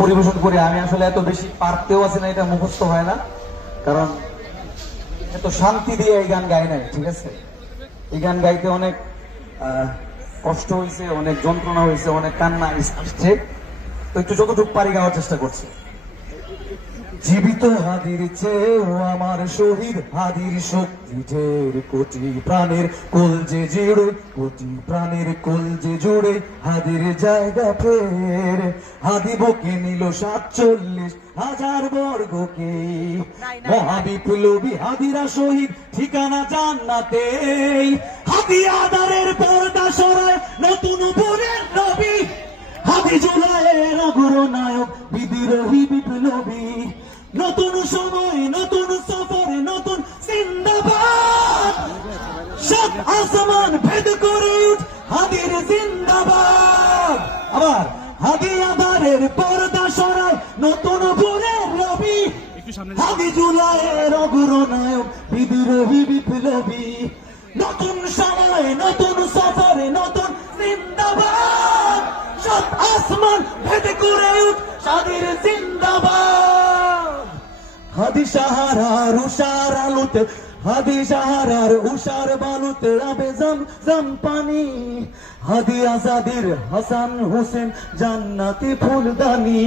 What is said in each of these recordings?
পরিবেশন করি। আমি আসলে এত বেশি পারতেও আছি না, এটা মুখস্থ হয় না, কারণ এত শান্তি দিয়ে এই গান গাই নাই। ঠিক আছে, এই গান গাইতে অনেক কষ্ট হয়েছে, অনেক যন্ত্রণা হয়েছে, অনেক কান্না আসছে। তো একটু যতটুকু পারি গাওয়ার চেষ্টা করছি। জীবিত হাদির চেয়েও আমার শহীদ হাদির শক্তি ঢের, কোটি প্রাণের কলজে জুড়ে, কোটি প্রাণের কলজে জুড়ে হাদির জায়গা ফের। হাদি বকে নিল 47,000 বর্গকে, মহাবিপ্লবী হাদিরা শহীদ, ঠিকানা জান্নাতে। হাদি আদারের পর্দা সরায় নতুন উপরের নবী, হাদি জুলাইয়ের অগ্রনায়ক বিদ্রোহী বিপ্লবী। নতুন সময় নতুন সফরে নতুন জিন্দাবাদ, সাত আসমান ভেদ করে উঠ হাদির জিন্দাবাদ। আবার হাদি আদারের পর্দা সরায় নতুন ভোরের রবি, হাদি জুলাইয়ের অগ্রনায়ক বিদ্রোহী বিপ্লবী। নতুন সময় নতুন সফরে নতুন জিন্দাবাদ, সাত আসমান ভেদ করে উঠ হাদির জিন্দাবাদ। হাদি সাহারার উষার আলোতে, হাদি সাহারার উষার বালুতে আবে জম পানি। হাদি আজাদের হাসান হোসেন জান্নাতি ফুলদানি।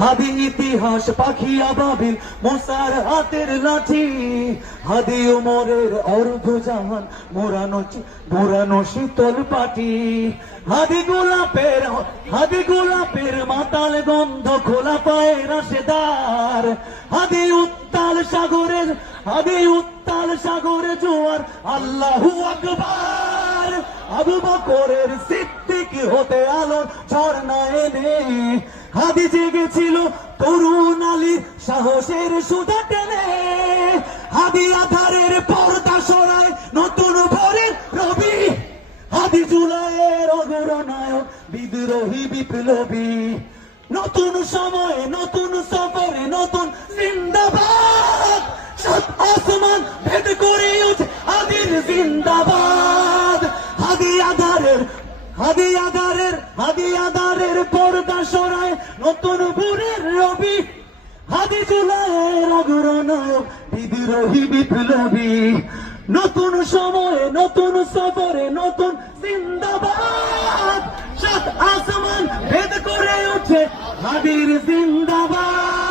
হাদি ইতিহাস পাখি আবাবিল মোসার হাতের লাঠি। হাদি ওমরের অর্ধজাহান মোরানো শীতল পাটি। হাদি গোলাপের মাতাল গন্ধ খোলা পায়ে রাশেদার। হাদি উত্তাল সাগরে জোয়ার আল্লাহু আকবার। আবু বকরের সিদ্দিক হতে আলোর ঝর্ণা এনে, হাদি জেগেছিল তরুণ আলীর সাহসের সুধা টেনে। হাদি আধারের পর্দা সরায় নতুন ভোরের রবি, হাদি জুলাইয়ের অগ্রনায়ক বিদ্রোহী বিপ্লবী। নতুন সময়ে নতুন সফরে নতুন জিন্দাবাদ, সাত আসমান ভেদ করে উঠ হাদির জিন্দাবাদ। হাদি আদারের পর্দা সরায় নতুন ভোরের রবি, হাদি জুলাইয়ের অগ্রনায়ক বিদ্রোহী বিপ্লবী। নতুন সময়ে নতুন সফরে নতুন জিন্দাবাদ, সাত আসমান ভেদ করে উঠে হাদির জিন্দাবাদ।